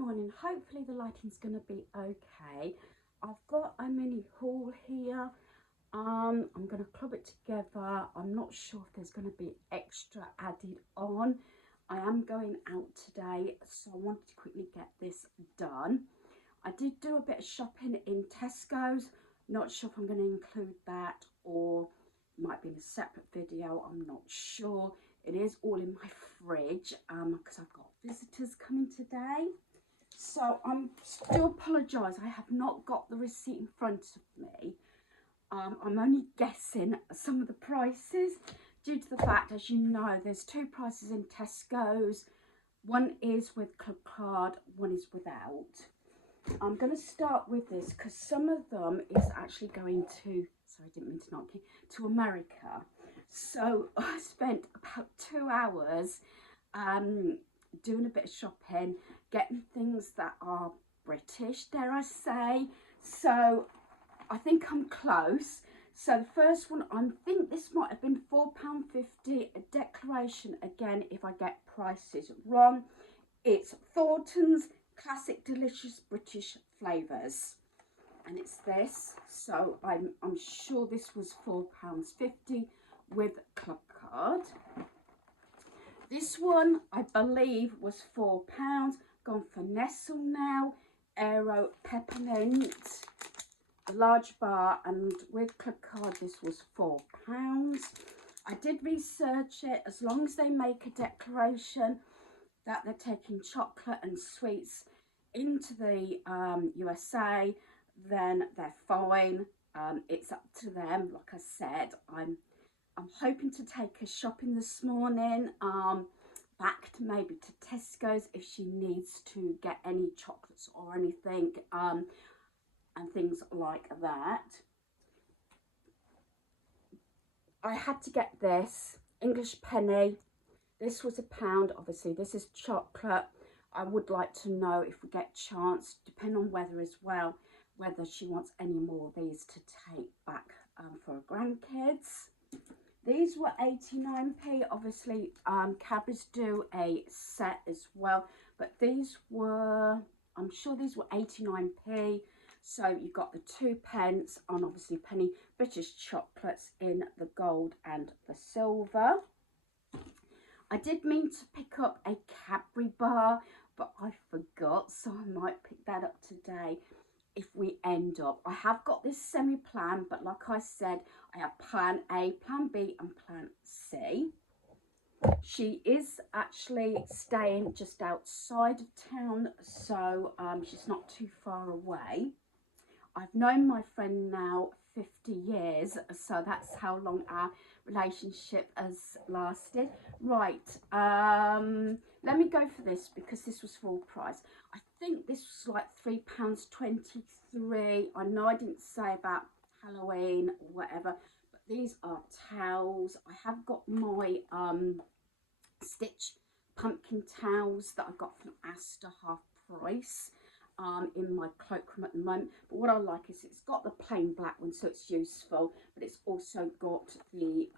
morning. Hopefully the lighting's going to be okay. I've got a mini haul here. I'm going to club it together. I'm not sure if there's going to be extra added on. I am going out today, so I wanted to quickly get this done. I did do a bit of shopping in Tesco's. Not sure if I'm going to include that or it might be in a separate video. I'm not sure. It is all in my fridge because I've got visitors coming today. So I do apologise, I have not got the receipt in front of me. I'm only guessing some of the prices due to the fact, as you know, there's two prices in Tesco's. One is with Club Card, one is without. I'm going to start with this because some of them is actually going to, sorry, I didn't mean to knock you, to America. So I spent about 2 hours doing a bit of shopping, getting things that are British, dare I say. So I think I'm close. So the first one, I think this might have been £4.50 a declaration. Again, if I get prices wrong, it's Thornton's Classic Delicious British Flavours. And it's this. So I'm sure this was £4.50 with Club Card. This one, I believe, was £4. Gone for Nestle now. Aero Peppermint, a large bar, and with Club Card, this was £4. I did research it. As long as they make a declaration that they're taking chocolate and sweets into the USA, then they're fine. It's up to them. Like I said, I'm hoping to take her shopping this morning, back to maybe to Tesco's if she needs to get any chocolates or anything, and things like that. I had to get this English penny. This was £1. Obviously, this is chocolate. I would like to know if we get a chance, depending on weather as well, whether she wants any more of these to take back for her grandkids. These were 89p. Obviously, Cadbury's do a set as well, but these were, I'm sure these were 89p. So you got the 2p and obviously penny British chocolates in the gold and the silver. I did mean to pick up a Cadbury bar, but I forgot, so I might pick that up today if we end up. I have got this semi-plan, but like I said, I have plan A, plan B and plan C. She is actually staying just outside of town, so she's not too far away. I've known my friend now 50 years, so that's how long our relationship has lasted. Right, let me go for this because this was full price. I think this was like £3.23. I know I didn't say about Halloween or whatever, but these are towels. I have got my Stitch pumpkin towels that I got from Asda half price in my cloakroom at the moment. But what I like is it's got the plain black one, so it's useful, but it's also got the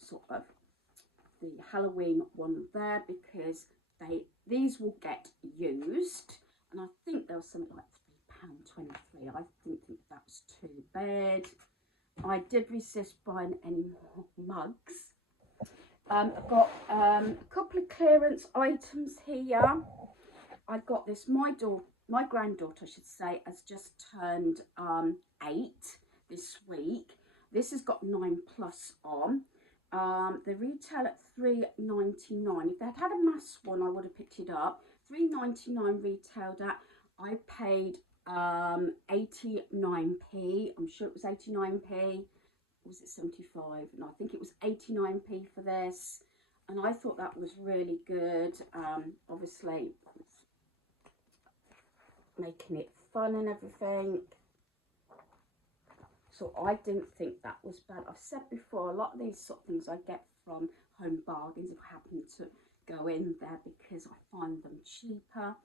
sort of the Halloween one there because these will get used, and I think there was something like £3.23. I didn't think that was too bad. I did resist buying any more mugs. I've got a couple of clearance items here. I got this, my granddaughter, I should say, has just turned 8 this week. This has got 9+ on. They retail at £3.99. If they'd had a mass one, I would have picked it up. £3.99 retailed at. I paid 89p. I'm sure it was 89p. Was it 75? No, I think it was 89p for this, and I thought that was really good. Obviously making it fun and everything, so I didn't think that was bad. I've said before, a lot of these sort of things I get from Home Bargains if I happen to go in there because I find them cheaper.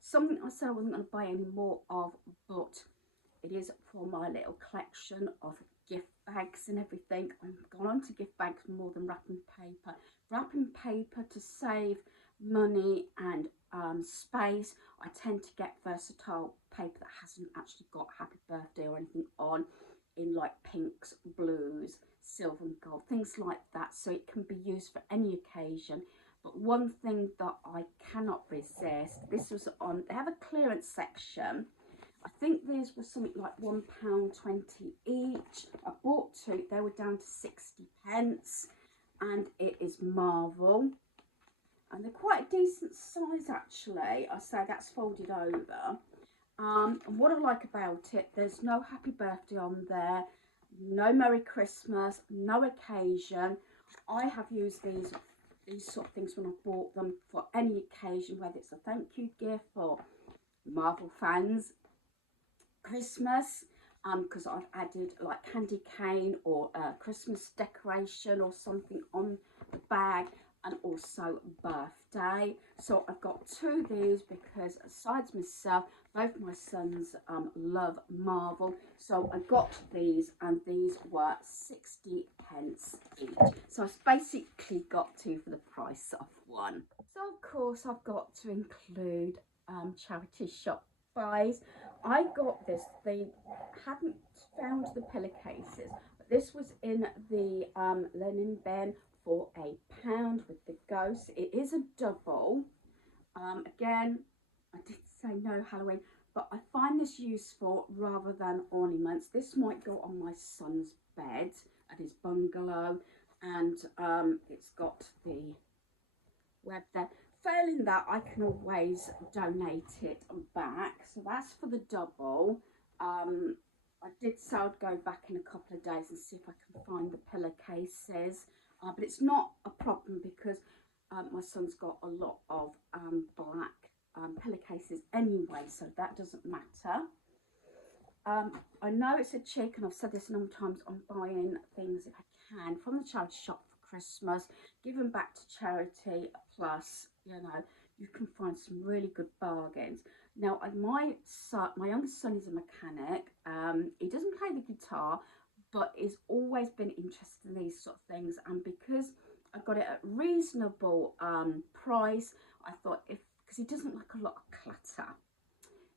Something I said I wasn't going to buy any more of, but it is for my little collection of gift bags and everything. I've gone on to gift bags more than wrapping paper. Wrapping paper to save money and space, I tend to get versatile paper that hasn't actually got happy birthday or anything on, in like pinks, blues, silver and gold, things like that, so it can be used for any occasion. But one thing that I cannot resist, this was on, they have a clearance section. I think these were something like £1.20 each. I bought two, they were down to 60p, and it is Marvel. And they're quite a decent size actually. I say that's folded over. And what I like about it, there's no happy birthday on there, no Merry Christmas, no occasion. I have used these sort of things when I bought them for any occasion, whether it's a thank you gift for Marvel fans, Christmas, because I've added like candy cane or a Christmas decoration or something on the bag, and also birthday. So I've got two of these because besides myself, both my sons love Marvel, so I got these, and these were 60p each. So I've basically got two for the price of one. So of course I've got to include charity shop buys. I got this, they hadn't found the pillowcases, but this was in the linen bin for £1 with the ghost. It is a double. Again, I did say no Halloween, but I find this useful rather than ornaments. This might go on my son's bed at his bungalow, and it's got the web there. Failing that, I can always donate it back. So that's for the double. I did say I'd go back in a couple of days and see if I can find the pillowcases, but it's not a problem because my son's got a lot of black pillowcases anyway, so that doesn't matter. I know it's a cheek, and I've said this a number of times, I'm buying things if I can from the charity shop for Christmas, give them back to charity, plus, you know, you can find some really good bargains. Now, my youngest son is a mechanic. He doesn't play the guitar, but he's always been interested in these sort of things, and because I got it at reasonable price, I thought, because he doesn't like a lot of clutter,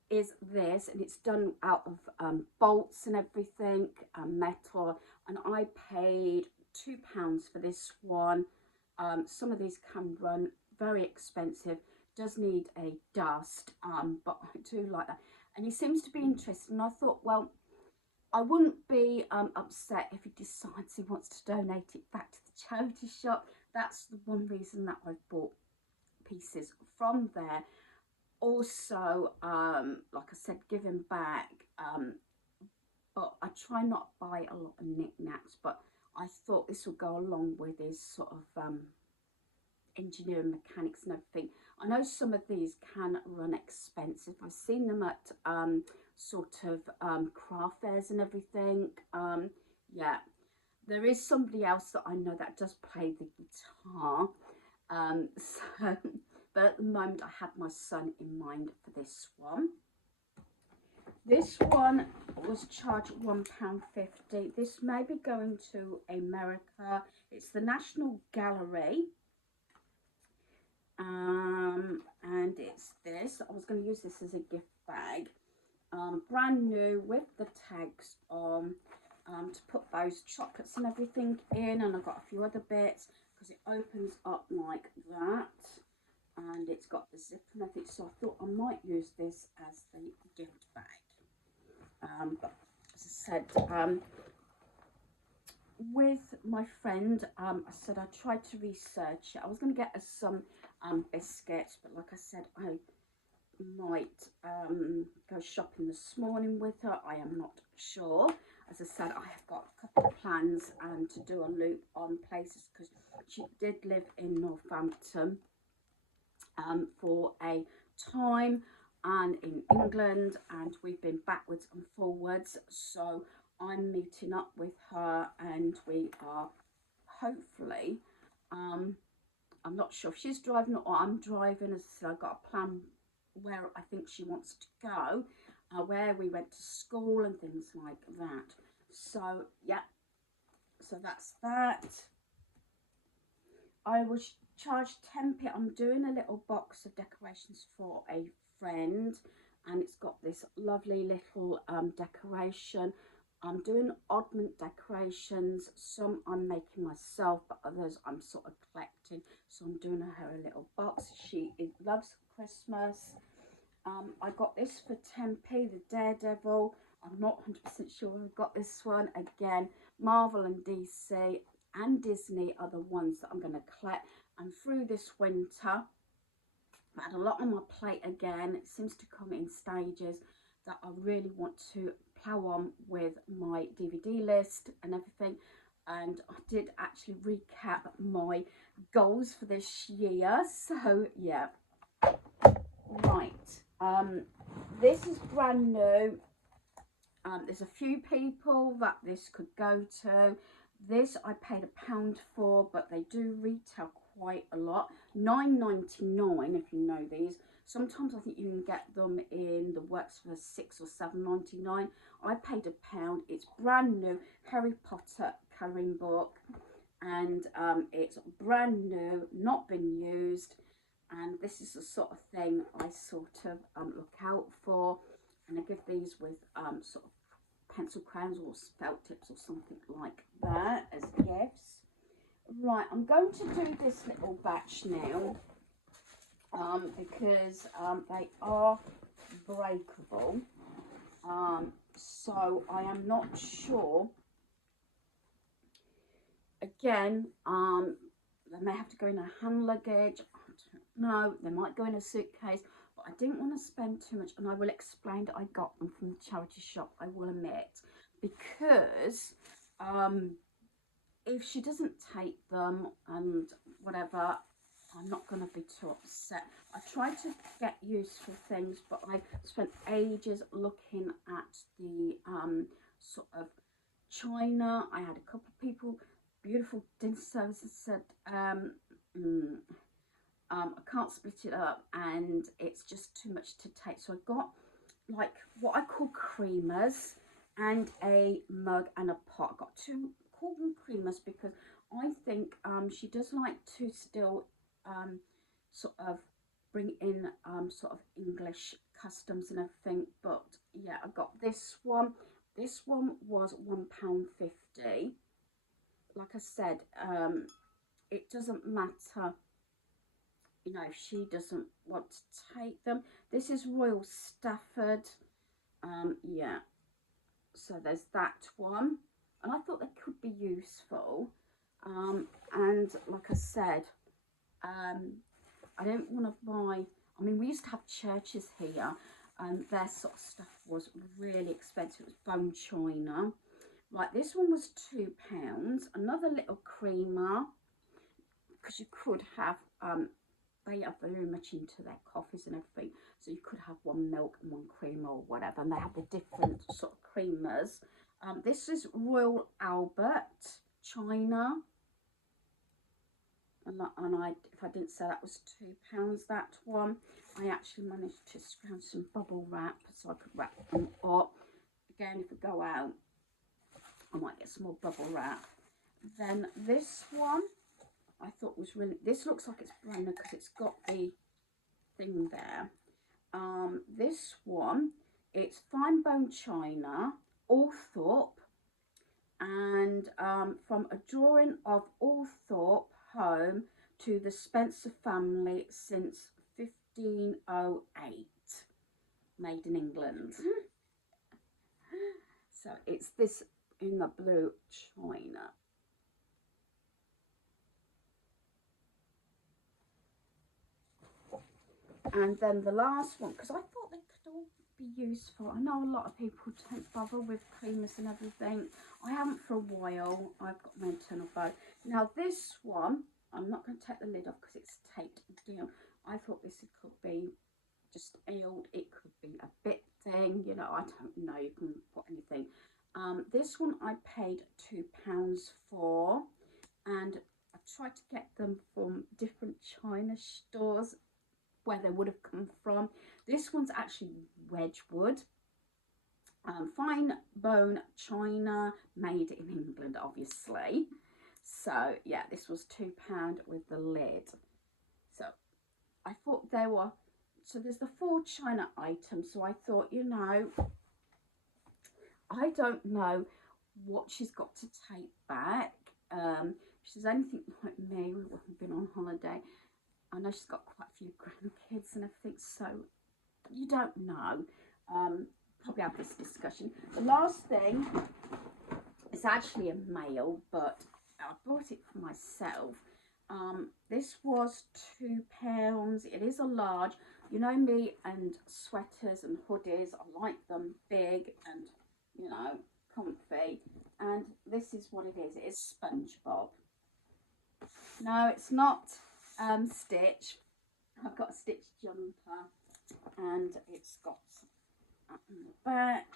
is this, and it's done out of bolts and everything, metal, and I paid £2 for this one. Some of these can run very expensive, does need a dust, but I do like that, and he seems to be interested, and I thought, well, I wouldn't be upset if he decides he wants to donate it back to the charity shop. That's the one reason that I've bought pieces from there. Also, like I said, give him back, but I try not to buy a lot of knickknacks, but I thought this would go along with his sort of engineering, mechanics and everything. I know some of these can run expensive. I've seen them at sort of craft fairs and everything. Yeah, there is somebody else that I know that does play the guitar, so but at the moment I had my son in mind for this one. This one was charged £1.50. This may be going to America. It's the National Gallery, and it's this. I was going to use this as a gift bag, brand new with the tags on, to put those chocolates and everything in, and I've got a few other bits because it opens up like that, and it's got the zip and everything, so I thought I might use this as the gift bag. But as I said, with my friend, I said I tried to research it. I was going to get us some biscuits, but like I said, I might go shopping this morning with her. I am not sure. As I said, I have got a couple of plans to do a loop on places, because she did live in Northampton for a time, and in England, and we've been backwards and forwards, so I'm meeting up with her, and we are hopefully, I'm not sure if she's driving or I'm driving. As I said, I've got a plan where I think she wants to go, where we went to school and things like that. So yeah, so that's that. I was charged 10p. I'm doing a little box of decorations for a friend, and it's got this lovely little decoration. I'm doing oddment decorations. Some I'm making myself, but others I'm sort of collecting. So I'm doing her a little box. She loves Christmas. I got this for 10p, the Daredevil. I'm not 100% sure I got this one. Again, Marvel and DC and Disney are the ones that I'm going to collect. And through this winter, I had a lot on my plate again. It seems to come in stages that I really want to plow on with my DVD list and everything. And I did actually recap my goals for this year. So, yeah. Right. This is brand new. There's a few people that this could go to. This I paid £1 for, but they do retail quite a lot. £9.99 if you know these. Sometimes I think you can get them in the works for £6 or £7.99. I paid £1. It's brand new Harry Potter colouring book, and it's brand new, not been used. And this is the sort of thing I sort of look out for. And I give these with sort of pencil crayons or felt tips or something like that as gifts. Right, I'm going to do this little batch now because they are breakable. So I am not sure. Again, they may have to go in a hand luggage. No, they might go in a suitcase, but I didn't want to spend too much, and I will explain that I got them from the charity shop, I will admit, because if she doesn't take them and whatever, I'm not going to be too upset. I tried to get useful things, but I spent ages looking at the sort of china. I had a couple of people, beautiful dinner services, said I can't split it up and it's just too much to take. So I got like what I call creamers and a mug and a pot. I got two, call them creamers because I think she does like to still sort of bring in sort of English customs and everything. But yeah, I got this one. This one was £1.50. Like I said, it doesn't matter, you know, if she doesn't want to take them. This is Royal Stafford. Yeah, so there's that one, and I thought they could be useful. And like I said, I don't want to buy, I mean, we used to have churches here, and their sort of stuff was really expensive. It was bone china. Right, this one was £2. Another little creamer, because you could have they are very much into their coffees and everything, so you could have one milk and one creamer or whatever, and they have the different sort of creamers. This is Royal Albert china, and if I didn't say that was £2, that one. I actually managed to scrounge some bubble wrap so I could wrap them up. Again, if we go out, I might get some more bubble wrap. Then this one I thought was really, this looks like it's brand new because it's got the thing there. This one, it's fine bone china, Althorpe, and from a drawing of Althorpe home to the Spencer family since 1508, made in England. So it's this in the blue china. And then the last one, because I thought they could all be useful. I know a lot of people don't bother with creamers and everything. I haven't for a while. I've got my internal bow. Now this one, I'm not going to take the lid off because it's taped down. I thought this could be just ailed. It could be a bit thing, you know, I don't know. You can put anything. This one I paid £2 for, and I tried to get them from different china stores where they would have come from. This one's actually Wedgwood, fine bone china, made in England, obviously. So yeah, this was £2 with the lid. I thought they were, so there's the 4 China items. So I thought, you know, I don't know what she's got to take back. If she's anything like me, we've been on holiday. I know she's got quite a few grandkids and everything, so you don't know. Probably have this discussion. The last thing is actually a mail, but I bought it for myself. This was £2. It is a large. You know me and sweaters and hoodies. I like them big and, you know, comfy. And this is what it is. It is SpongeBob. No, it's not Stitch. I've got a Stitch jumper, and it's got up in the back.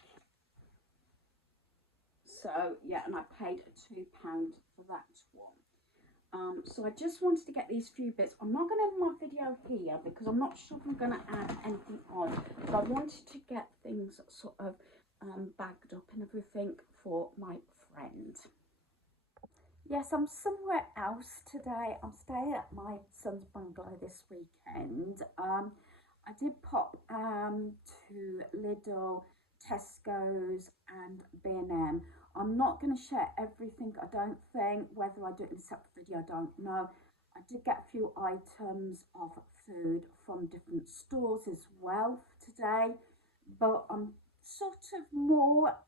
So yeah, and I paid £2 for that one. So I just wanted to get these few bits. I'm not going to have my video here because I'm not sure if I'm going to add anything on, but I wanted to get things sort of bagged up and everything for my friend. Yes, I'm somewhere else today. I'm staying at my son's bungalow this weekend. I did pop to Lidl, Tesco's and B&M. I'm not going to share everything, I don't think. Whether I do it in a separate video, I don't know. I did get a few items of food from different stores as well today, but I'm sort of more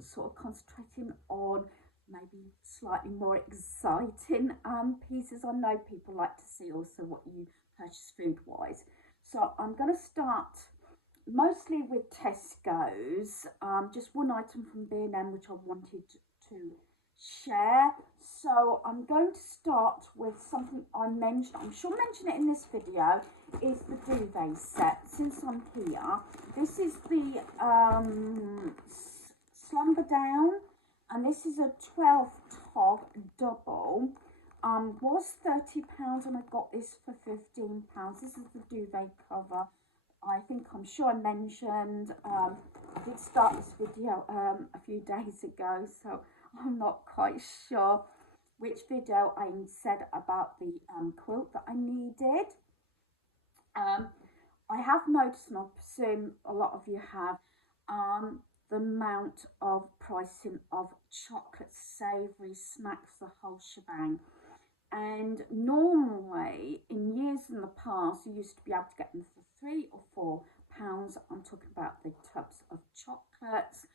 sort of concentrating on maybe slightly more exciting pieces. I know people like to see also what you purchase food wise. So I'm going to start mostly with Tesco's, just one item from B&M which I wanted to share. So I'm going to start with something I mentioned, I'm sure I mentioned it in this video, is the duvet set. Since I'm here, this is the Slumber Down, and this is a 12 tog double. Was £30 and I got this for £15. This is the duvet cover. I'm sure I mentioned, I did start this video a few days ago, so I'm not quite sure which video I said about the quilt that I needed. I have noticed, and I presume a lot of you have, the amount of pricing of chocolate, savoury snacks, the whole shebang. And normally, in years in the past, you used to be able to get them for £3 or £4. I'm talking about the tubs of chocolates.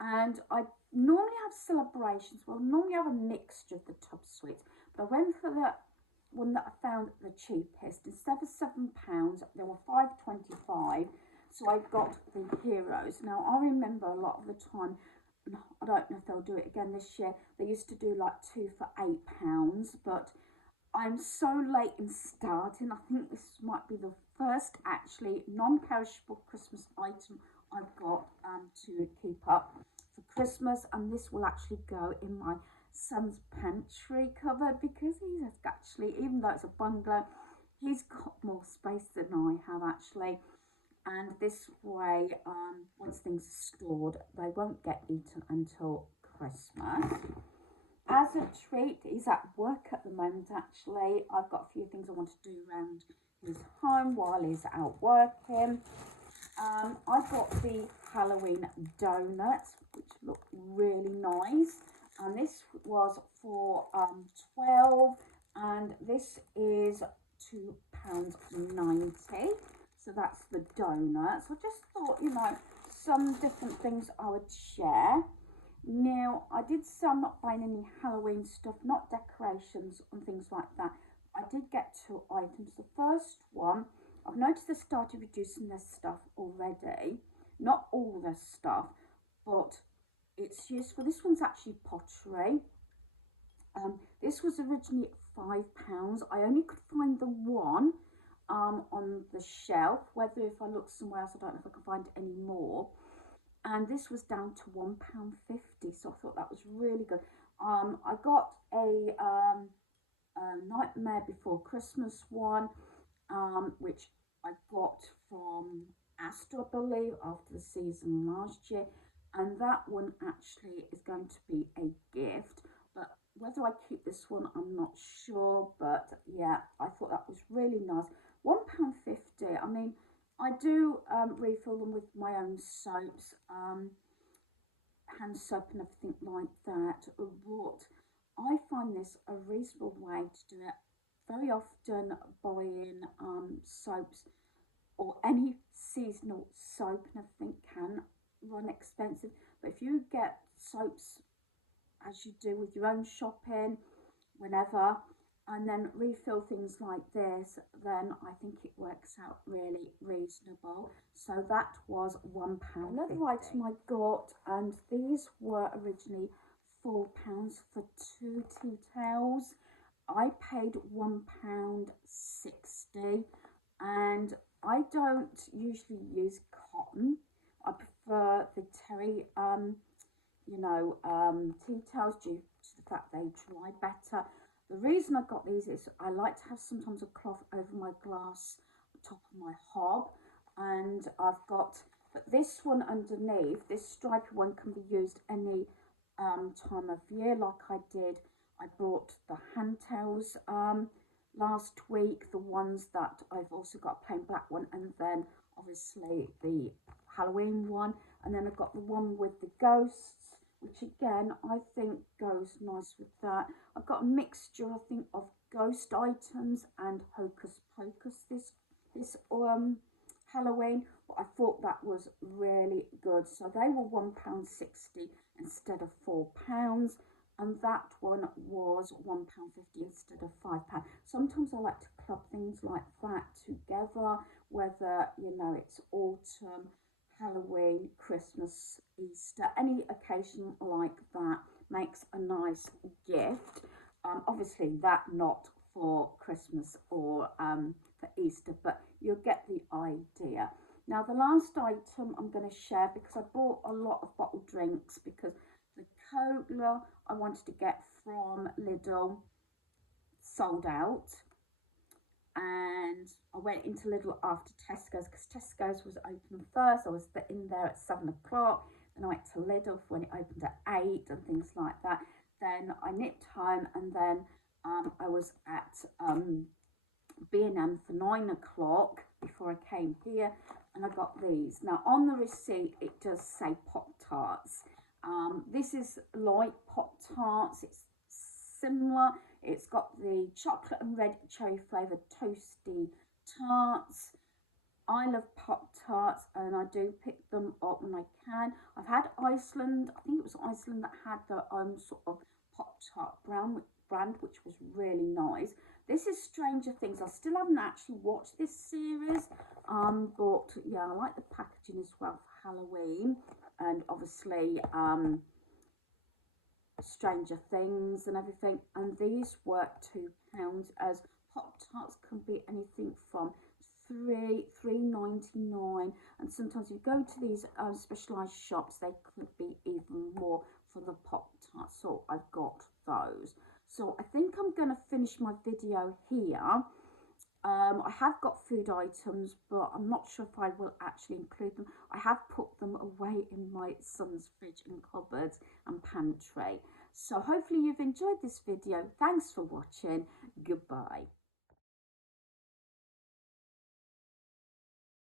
And I normally have celebrations. Well, normally have a mixture of the tub sweets, but I went for the one that I found the cheapest. Instead of £7, there were £5.25. So I got the Heroes. Now I remember a lot of the time, I don't know if they'll do it again this year, they used to do like 2 for £8, but I'm so late in starting. I think this might be the first actually non-perishable Christmas item I've got to keep up for Christmas, and this will actually go in my son's pantry cupboard because he has actually, even though it's a bungalow, he's got more space than I have actually. And this way, once things are stored, they won't get eaten until Christmas. As a treat, he's at work at the moment actually. I've got a few things I want to do around his home while he's out working. I got the Halloween donuts, which look really nice. And this was for 12, and this is £2.90. So that's the donuts. I just thought, you know, some different things I would share. Now, I did say I'm not buying any Halloween stuff, not decorations and things like that. I did get 2 items. The first one, I've noticed they started reducing their stuff already. Not all their stuff, but it's useful. This one's actually pottery. This was originally £5. I only could find the one on the shelf. Whether if I look somewhere else, I don't know if I can find any more. And this was down to £1.50, so I thought that was really good. I got a Nightmare Before Christmas one, which I got from Astor, I believe, after the season last year, and that one actually is going to be a gift. But whether I keep this one, I'm not sure. But yeah, I thought that was really nice. £1.50. I mean, I do refill them with my own soaps, hand soap and everything like that. But I find this a reasonable way to do it. Very often buying soaps or any seasonal soap and everything can run expensive. But if you get soaps as you do with your own shopping, whenever, and then refill things like this, then I think it works out really reasonable. So that was £1. Another item I got, and these were originally £4 for 2 tea towels. I paid £1.60, and I don't usually use cotton. I prefer the terry tea towels due to the fact they dry better. The reason I got these is I like to have sometimes a cloth over my glass top of my hob, and I've got, but this one underneath, this stripy one can be used any time of year. Like I did, I bought the hand towels last week, the ones that I've also got a plain black one, and then obviously the Halloween one, and then I've got the one with the ghosts, which again I think goes nice with that. I've got a mixture, I think, of ghost items and hocus pocus this Halloween, but I thought that was really good. So they were £1.60 instead of £4, and that one was £1.50 instead of £5. Sometimes I like to club things like that together, whether it's autumn, Halloween, Christmas, Easter, any occasion like that makes a nice gift. Obviously that not for Christmas or for Easter, but you'll get the idea. Now the last item I'm going to share, because I bought a lot of bottled drinks, because the cola I wanted to get from Lidl sold out, and I went into Lidl after Tesco's because Tesco's was open first. I was in there at 7 o'clock, then I went to Lidl when it opened at 8 and things like that. Then I nipped home, and then I was at B&M for 9 o'clock before I came here, and I got these. Now on the receipt it does say Pop-Tarts. This is like Pop-Tarts, it's similar. It's got the chocolate and red cherry flavoured toasty tarts. I love Pop-Tarts, and I do pick them up when I can. I've had Iceland, I think it was Iceland that had their own sort of Pop-Tart brand, which was really nice. This is Stranger Things. I still haven't actually watched this series, but yeah, I like the packaging as well for Halloween, and obviously Stranger Things and everything. And these were £2, as Pop-Tarts can be anything from £3.99, and sometimes you go to these specialised shops, they could be even more for the Pop-Tarts. So I've got those. So I think I'm going to finish my video here. I have got food items, but I'm not sure if I will actually include them. I have put them away in my son's fridge and cupboards and pantry. So hopefully you've enjoyed this video. Thanks for watching. Goodbye.